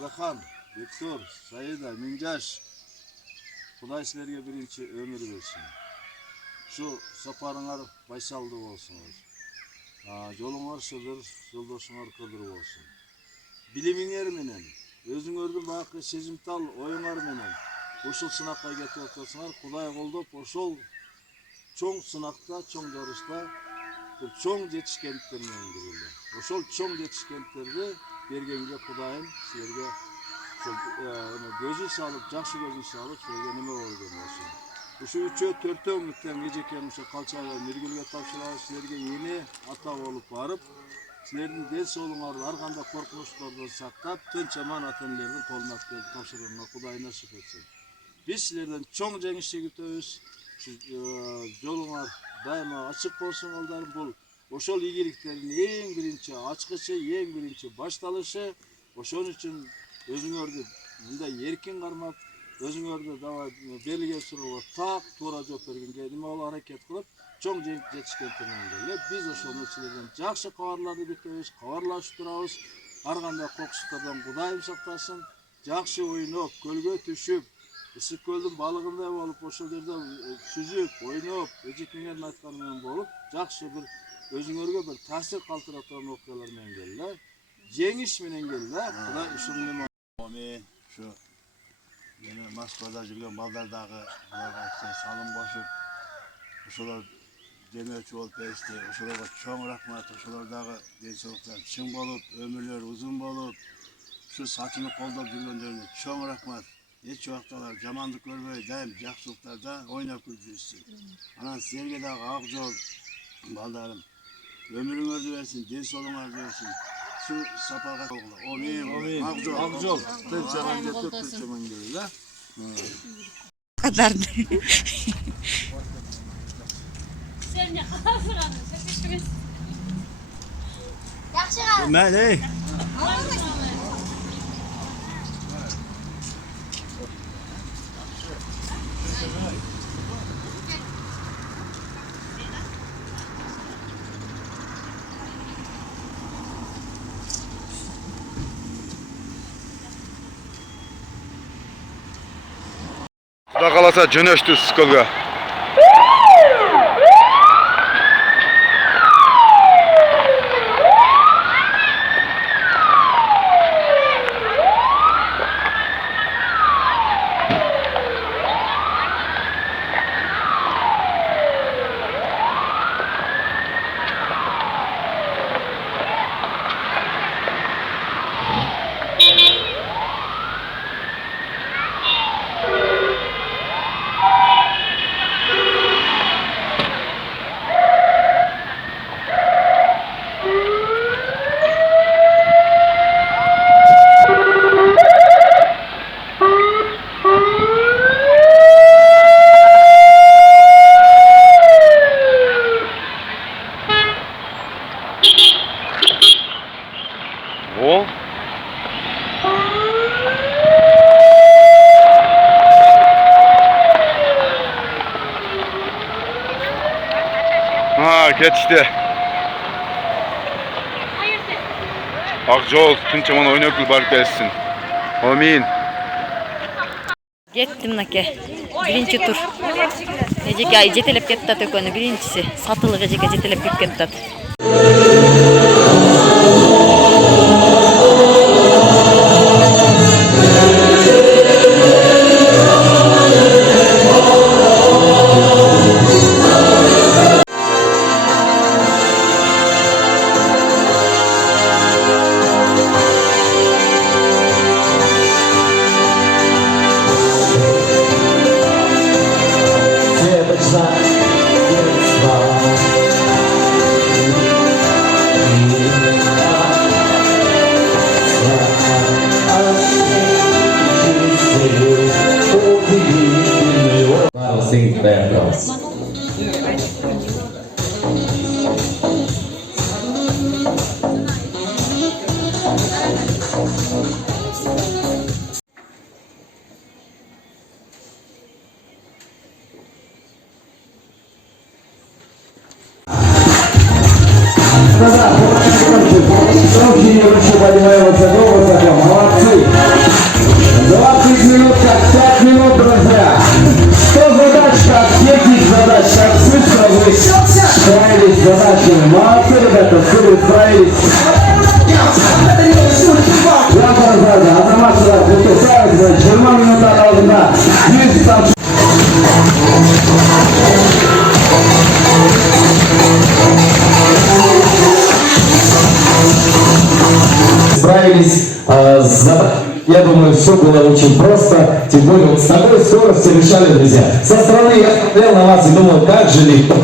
Mırzakan, Viktor, Saida, Mincaş. Kuday sizlerge birinci ömür versin. Şu saparınar baysaldı olsunuz. Yolunlar şıdır, yoldaşınar kıdır olsun. Bilimin menen, özüңөрдү bakı sezimtal oyuңar menen. Ошол сынакка кетип атасыңар, Кудай колдоп, ошол чоң сынакта, чоң жарышта bir чоң жетишкендиктер менен кирилди. Ошол чоң жетишкендиктерди бергенге Кудайым силерге көзү салып, жакшы көзүн салып, силерге неме болгон болсун. Ушу 3-4 мүнөттөн кечеккен ушу калчага Миргүлгө тапшырабыз, силерге эне ата болуп барып, силердин ден соолуңарды ар кандай коркунучтардан сактап, тынч аман ата-энелердин колуна тапшырууга Кудай насип этсин. Биз силерден чоң жеңишти күтөбүз. Жолуңар дайыма ачык болсун балдарым. Бул ошол ийгиликтердин эң биринчи ачкычы, эң биринчи башталышы. Ошон үчүн өзүңөрдү мындай эркин кармап, өзүңөрдү давай берилген суроого так туура жооп бергенге неме болуп аракет кылып, чоң жетишкендер менен келе. Биз ошону силерден жакшы кабарларды күтөбүз, кабарлашып турабыз. Ар кандай кокустардан Кудайым сактасын. Жакшы ойноп, көлгө түшүп, ысык көлдүн балыгындай болуп, ошол жерде сүзүп, ойноп, эжекеңердин айтканы менен болуп, жакшы бир өзүңөргө бир таасир калтыра турган окуялар менен келе. Жеңиш менен келе. Кудай ушуну неме şu yine Moskvada жүрген балдардагы буларга салым кошуп, ошолор демөчү болуп беришти. Ошолорго чоң рахмат. Ошолор дагы ден соолуктары чың болуп, өмүрлөрү узун болуп, şu сатыны колдоп жүргөндөрүнө чоң рахмат. Эч убакталар жамандык көрбөй, дайым жакшылыктарда ойноп күлүп жүрсүн. Анан силерге дагы ак жол балдарым. Өмүрүңөрдү берсин, ден соолуңарды берсин. Şu saparga Amin. Ак жол. Тынч аман кетип, тынч аман келе. Kadar. Sen ne kadar sıranın? Çekişimiz. Yaxşı. Ben ey. Kuda kalasa jönöштү Сколго. O ketişti. Ак жол, тынч аман ойноп барып келсин. Amin. Kettim nake. Birinci tur. Ejeke жетелеп кетти экөнү биринчиси. Сатылык эжеке жетелеп кеп кетти. задачи. Молодцы, ребята, супер, справились. Азамат Шарап, Савич, 20 минуттар алдында 100 тамшы. Справились. Я думаю, все было очень просто. Тем более, вот с такой скоростью решали, друзья. Со стороны я смотрел на вас и думал, как же легко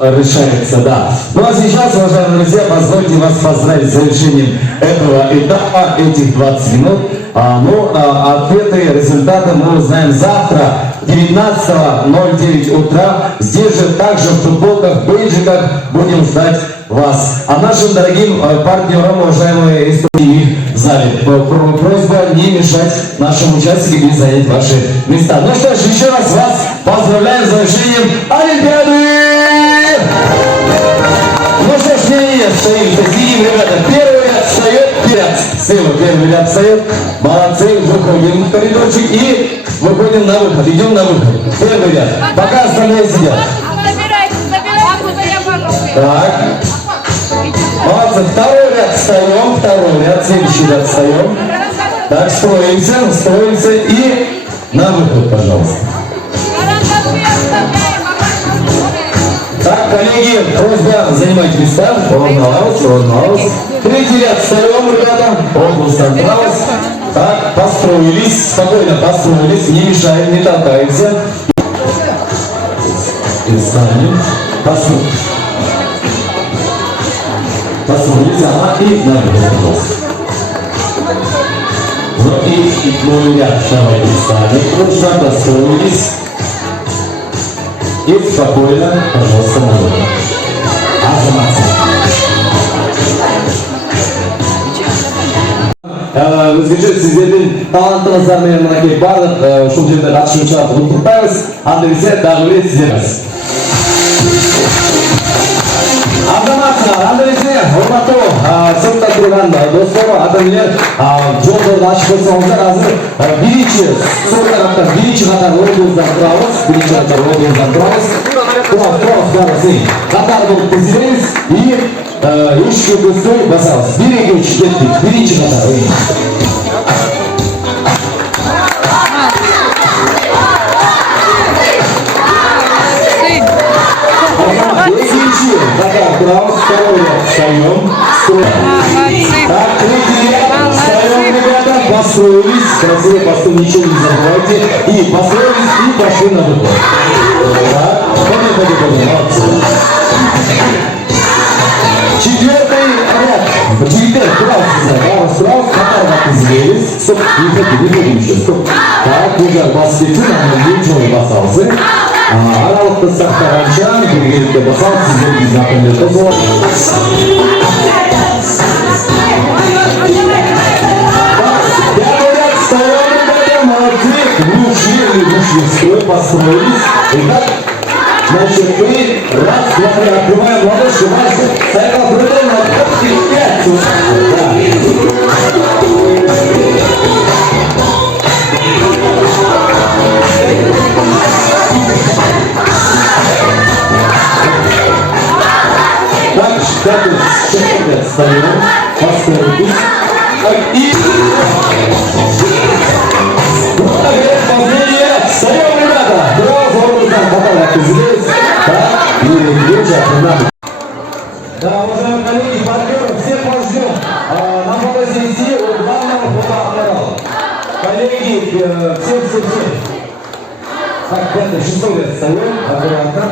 решается, да. Ну а сейчас, уважаемые друзья, позвольте вас поздравить с завершением этого этапа, этих 20 минут. Ответы, результаты мы узнаем завтра, 19:09 утра. Здесь же также в футболках, бейджиках будем ждать вас. А нашим дорогим партнерам, уважаемые истории в зале, просьба не мешать нашим участникам и занять ваши места. Ну что ж, еще раз вас поздравляем с завершением Олимпиады! Ну что ж, не стоим, сидим, ребята. Первый ряд встает, первый ряд встает. Молодцы, выходим в коридорчик и выходим на выход. Идем на выход. Первый ряд. Пока остальные сидят. Так. Молодцы, второй ряд встаем, второй ряд, следующий ряд встаем. Так, строимся и на выход, пожалуйста. Так, коллеги, просьба занимать места. Ровно. Третий ряд встаем, ребята. Ровно. Так, построились, спокойно построились, не мешаем, не толкаемся. И встанем. Построились, и на выход, пожалуйста. Ну и новый ряд, давайте встанем. Построились. И спокойно, пожалуйста, на выход. Өзгеше сіздердің талантыңыздармен мінекей барлық шоу жерде қатысушыларды құттықтаймыз. Андерсе дағылет сіздеріңіз. Азаматшылар, Андерсе, Урмату, сыртта тұрған достар, адамлер, жолдарды ашып қойсаңыздар, қазір сол тараптан бірінші қатар орныңыздан тұрабыз. Тұрабыз, қатар болып тізілеміз и ешке көзсөй басамыз. Бір-екі үш кеттік, бірінші қатар. Екінші қатар тұрабыз, второй ряд встаем. Так, третий ряд встаем, ребята, построились. Красиво построили, ничего не забывайте. И построились, и пошли на выход. Так, ходи, молодцы. Четвертый ряд. Справа, қатарға тізілеміз. Стоп, не ходим еще, стоп. Так, Гүлжар бас кетсін, ничего не басалсы. Аралықты сақтағанша, біргелікте басалсы, сіздер біз например қосылады. Пятый ряд встаем, ребята, молодцы. Лучшие строй построились. Итак, значит, мы раз, два, три, открываем ладоши, важно. Стояла прыгнула, и 5. Так, пятый, четвертый, встаем, построились. И... Последнее, встаем, ребята. Да, уважаемые коллеги, партнеры, всех вас ждем на фотосессии у главного фотоаппарата. Коллеги, всем. Так, пятый, шестой ряд встаем, аккуратно.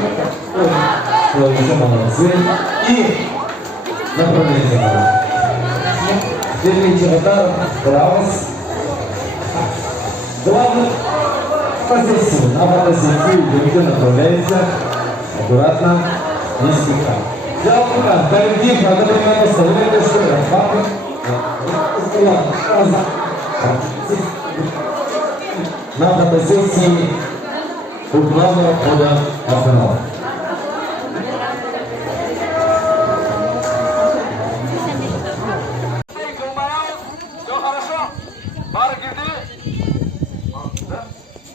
Ой, еще молодцы. И направляемся. Следующий удар, право. Главное, фотосессию. На фотосессию идемте, направляемся. Аккуратно, не спеша. Аккуратно, коллектив, надо понимать, что вы это что, папа? На фотосессии у главного входа арсенала. Все хорошо? Пара гиды?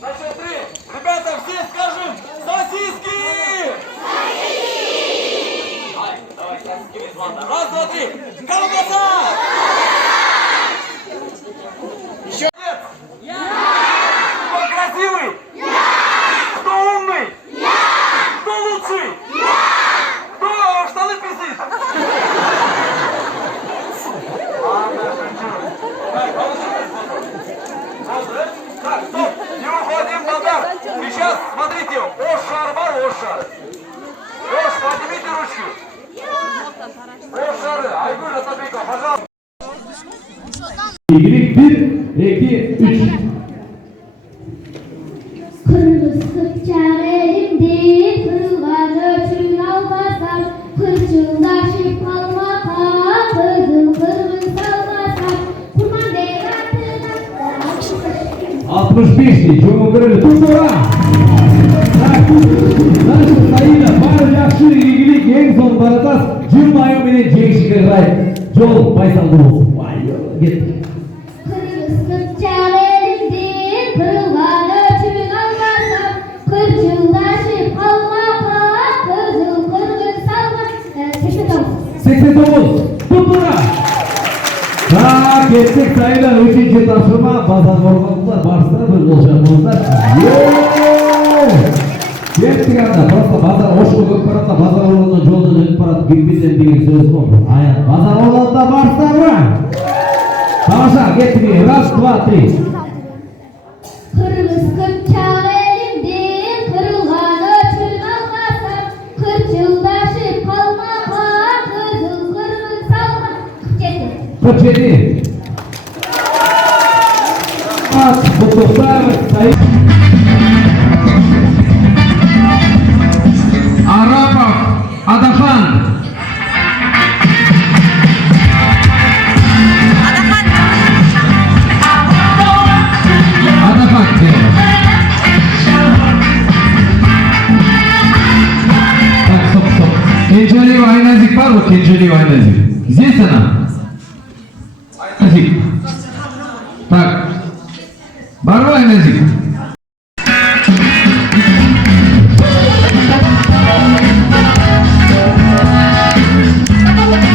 На счет 3. Ребята, все скажем сосиски! Раз, два, три. Колбаса! Еще. Кто красивый? Кто умный? Кто лучший? Кто штаны пиздит? Так, стоп! Не уходим, Богдан! Сейчас, смотрите, Ошар бар, Ошар. Ош, поднимите ручки. Ошар, Айгуль Атабекова, пожалуйста. İyilik 1, 2, 3. Kırmızı elimde kırılan ölçün almasam kırçıldaşıp kalmaka kızıl kırmızı salmasam kurban değil artık 65 değil. Cumhurbaşkanı Tutura. Naşı sayıyla var yakşı ilgilik en son baratas Cuma'yı bile Cengşik'e gayet Jol Baysal'da olsun. Vay yol git. Kırmızı elimde kırılan ölçün almasam kırçıldaşıp kalmaka kızıl kırmızı salmasam 89. Tutura. Tak ettik sayılar 3. taşıma bazar organlar başına bir olacağımızlar. Kettik anda просто bazar hoş ko'p parada bazar organdan joldan o'tib boradi gitmesen degan so'z bor. Aynan bazar organda borsizlarmi? Tamosha ketdik. Раз, два, три. Kırmızı elimde kırılan ölçün almasam kırçıldaşıp kalmaka kızıl kırmızı salma 47 47. At Mustafa sayı. Arapov Adahan. Adahan diyor. Так, стоп. Kenjaliyev Aynazik var mı? Kenjaliyev Aynazik. Здесь она? Aynazik. Так. Var mı Aynazik?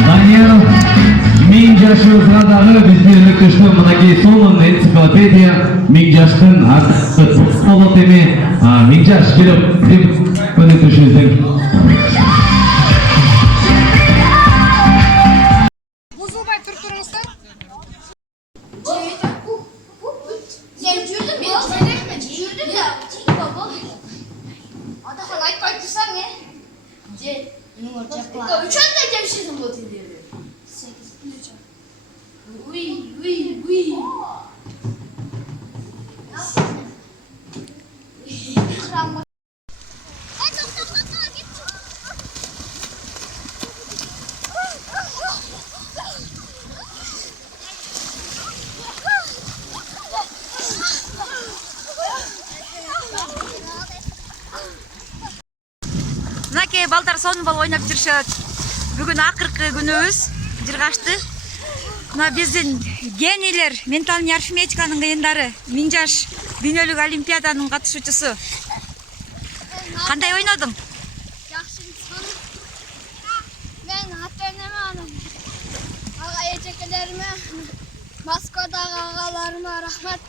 Daniel Mingjash'ımızdağı bizlerle kışlı mınaki sonun ensiklopediya Mingjash'ın adı solo temi Mingjash gelip dip konuşuyoruz. Buzulbay turturmuşlar. Sen cürdün mü? Cürdün de baba. Adahan айтпай тұрсаң е? Же, үч аттай жемшісің бұл тілдерді. 8 Уй. Қырамға. Мынакей балдар сонун болуп ойноп жүрүшөт. Бүгүн акыркы күнүбүз жыргашты. Мына биздин генийлер ментальный арифметиканын кыйындары Минжаш дүйнөлүк олимпиаданын катышуучусу. Кандай ойнодуң? Жақсы мен ата-энеме анан ага эжекелериме Москвадагы агаларыма рахмат.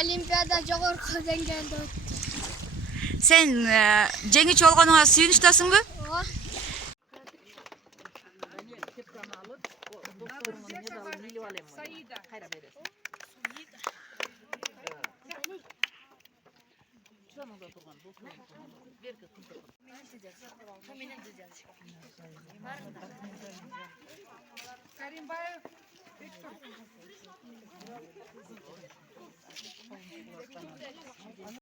Олимпиада жогорку деңгээлде өттү. Сен жеңүүчү болгонуңа сүйүнүчтөсүңбү? Ооба. Каримбаев